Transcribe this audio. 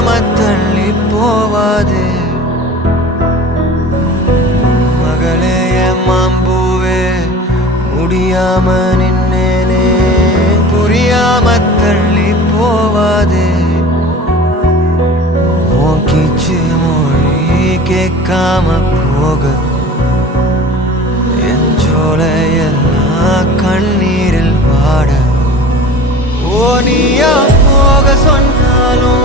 புரியாம தள்ளி போவாது மகளே என் மாம்பூவே முடியாம நின்னேனே புரியாம தள்ளி போவாது உன் கீச்சு மொழி கேட்காம போக என் ஜோலையெல்லாம் கண்ணீரில் வாட ஓ நீயா போக சொன்னாலும்